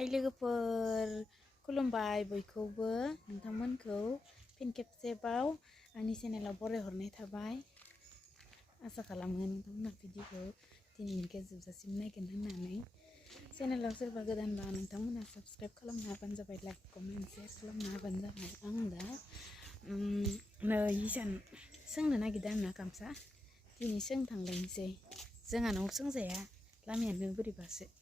हाय लोगोफोर खुलुमबाय बयखौबो नोंथांमोनखौ फिन खेबसेबाव आंनि चेनेलाव बरायहरनाय थाबाय आसा खालामो नोंथांमोना भिडिअखौ दिनैनिफ्राय जोबजासिम नायगोन होननानै चेनेलाव सोरबा गोदानबा नोंथांमोना साबस्क्राइब खालामनो हाबानो जाबाय लाइक कमेन्ट शेयार खालामनो हाबानो जाबाय आं दा नै हिसान सोंनो नागिरदों आंना गामसा दिनै सोंनो थांलायनोसै जोंहानाव सोंजाया लामायानो बोरैबासो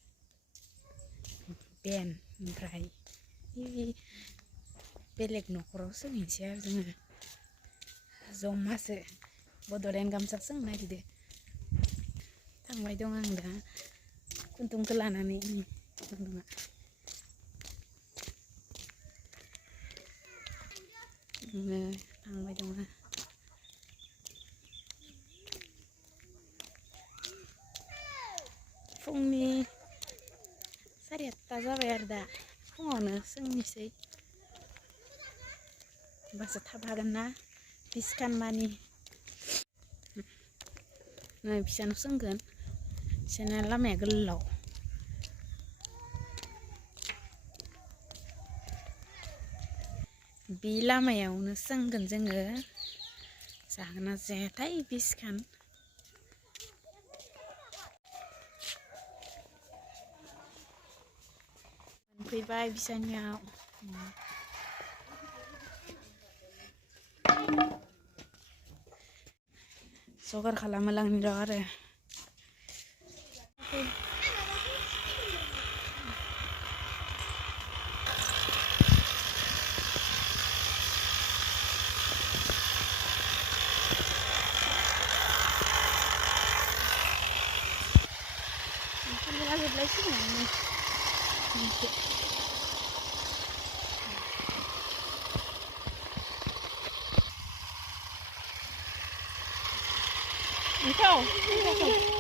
बेन ओमफ्राय बेलेग न'खराव सोंहैनोसै आरो जोङो जमासो बड'लेण्ड गामसा सोंनो नागिरदों थांबाय दं आं दा खुन्दुंखौ लानानै खुन्दुङा थांबाय दं फुंनि 8:30 जाबाय आरो दा फुङावनो सोंनोसै होमबासो थाब हागोन ना 20 खान मानि नै बिसानाव सोंगोन बिसाना लामाया गोलाव बे लामायावनो सोंगोन जोङो जागोन ना जायाथाय 20 खान फैबाय बिसानियाव जगार खालामलांनि र' आरो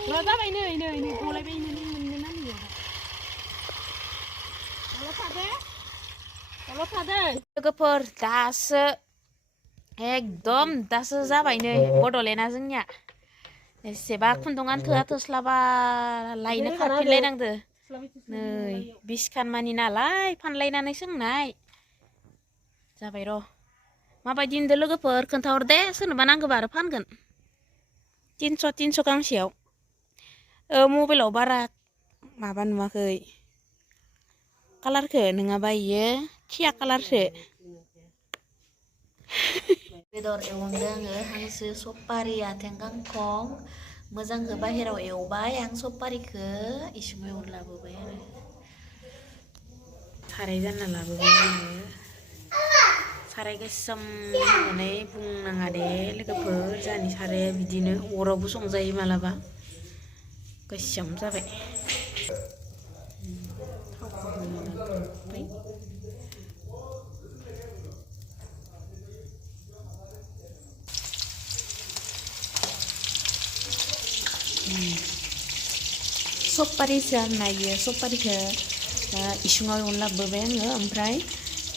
lo जाबाय नै गलायबाय मोननो नागिरो लोगोफोर दासो एकदम दासो जाबाय नै बड'लेण्डआ जोंनिया एसेबा खुन्दुङानो थोआ थोस्लाबा लायनो खारफिनलायनांदो नै 20 खान मानि नालाय फानलायनानै सोंनाय जाबाय र' माबायदि होनदो लोगोफोर खोन्थाहर दे सोरनोबा नांगौबा आरो फानगोन 300 गांसेयाव मबाइलाव बारा माबा नुवाखै कालारखौ नङाबा इयो खिया कालारसो बेदर एवहांदों आङो हांसो सपारि आथें गांखं मोजांखौ बाहेराव एवबाय आं सपारिखौ इसिङाव एवना लाबोबाय आरो साराय जानना लाबोबाय आङो साराय गोसोम होननानै बुंनाङा दे लोगोफोर जोंहानि साराया बिदिनो अरावबो संजायो मालाबा गोसोम जाबाय थावखौ होना लाग्रोबाय सपारिसो आरोना इयो सपारिखौ इसिङाव एवना लाबोबाय आङो ओमफ्राय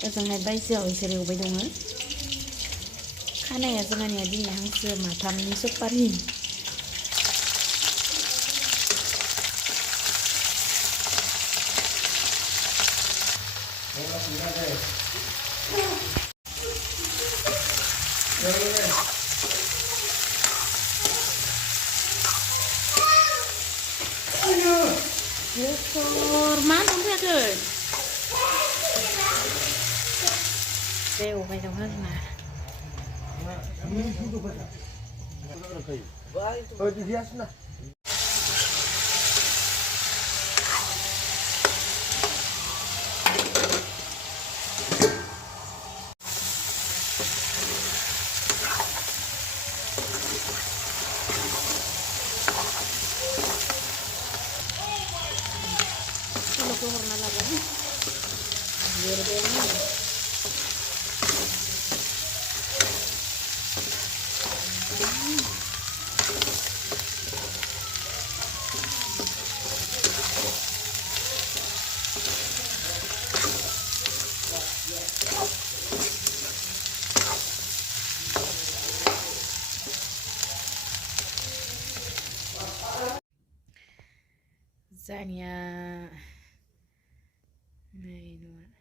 ओजोंहाय बायजोआव इसोर एवबाय दङ खानाया जोंहानिया दिनै हांसो माथामनि सपारि mana fährt एवबाय दं आरोना horna laban biar benar Zania नै न'आ